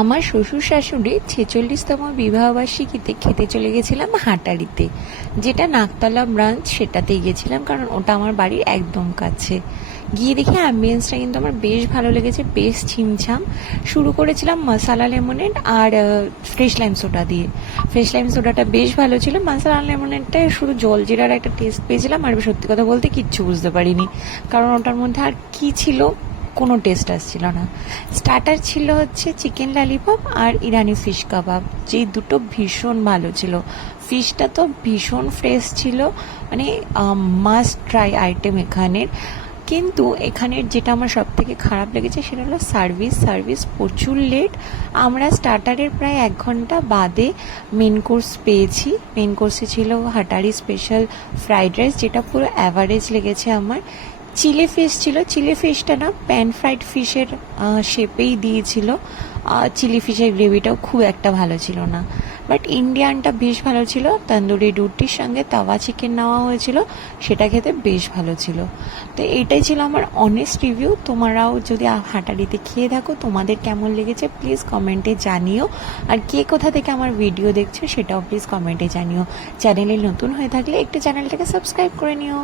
আমার শ্বশুর শাশুড়ির 46তম বিবাহবার্ষিকীতে খেতে চলে গেছিলাম হাটারিতে, যেটা নাকতলা ব্রাঞ্চ, সেটাতেই গেছিলাম কারণ ওটা আমার বাড়ির একদম কাছে। গিয়ে দেখি অ্যাম্বিয়েন্সটা কিন্তু আমার বেশ ভালো লেগেছে, বেশ ছিমছাম। শুরু করেছিলাম মশালা লেমনেড আর ফ্রেশ লাইম সোডা দিয়ে। ফ্রেশ লাইম সোডাটা বেশ ভালো ছিল, মশালা লেমনেডটায় শুধু জল জিরার একটা টেস্ট পেয়েছিলাম, আর সত্যি কথা বলতে কিচ্ছু বুঝতে পারিনি, কারণ ওটার মধ্যে আর কি ছিল, কোনো টেস্ট আসছিল না। স্টার্টার ছিল হচ্ছে চিকেন ললিপপ আর ইরানি ফিশ কাবাব, যেই দুটো ভীষণ ভালো ছিল। ফিশটা তো ভীষণ ফ্রেশ ছিল, মানে মাস্ট ট্রাই আইটেম এখানের। কিন্তু এখানের যেটা আমার সব থেকে খারাপ লেগেছে সেটা হলো সার্ভিস প্রচুর লেট। আমরা স্টার্টারের প্রায় 1 ঘন্টা বাদে মেন কোর্স পেয়েছি। মেন কোর্সে ছিল হাটারি স্পেশাল ফ্রাইড রাইস, যেটা পুরো অ্যাভারেজ লেগেছে আমার। চিলি ফিশ ছিল, চিলি ফিশটা না প্যান ফ্রাইড ফিশের শেপেই দিয়েছিল। চিলি ফিশের গ্রেভিটাও খুব একটা ভালো ছিল না, বাট ইন্ডিয়ানটা বেশ ভালো ছিল। তন্দুরি রুটির সঙ্গে তাওয়া চিকেন নেওয়া হয়েছিল, সেটা খেতে বেশ ভালো ছিল। তো এইটাই ছিল আমার অনেস্ট রিভিউ। তোমরাও যদি হাটারিতে খেয়ে থাকো, তোমাদের কেমন লেগেছে প্লিজ কমেন্টে জানিও। আর কে কোথা থেকে আমার ভিডিও দেখছো সেটাও প্লিজ কমেন্টে জানিও। চ্যানেলে নতুন হয়ে থাকলে একটু চ্যানেলটাকে সাবস্ক্রাইব করে নিও।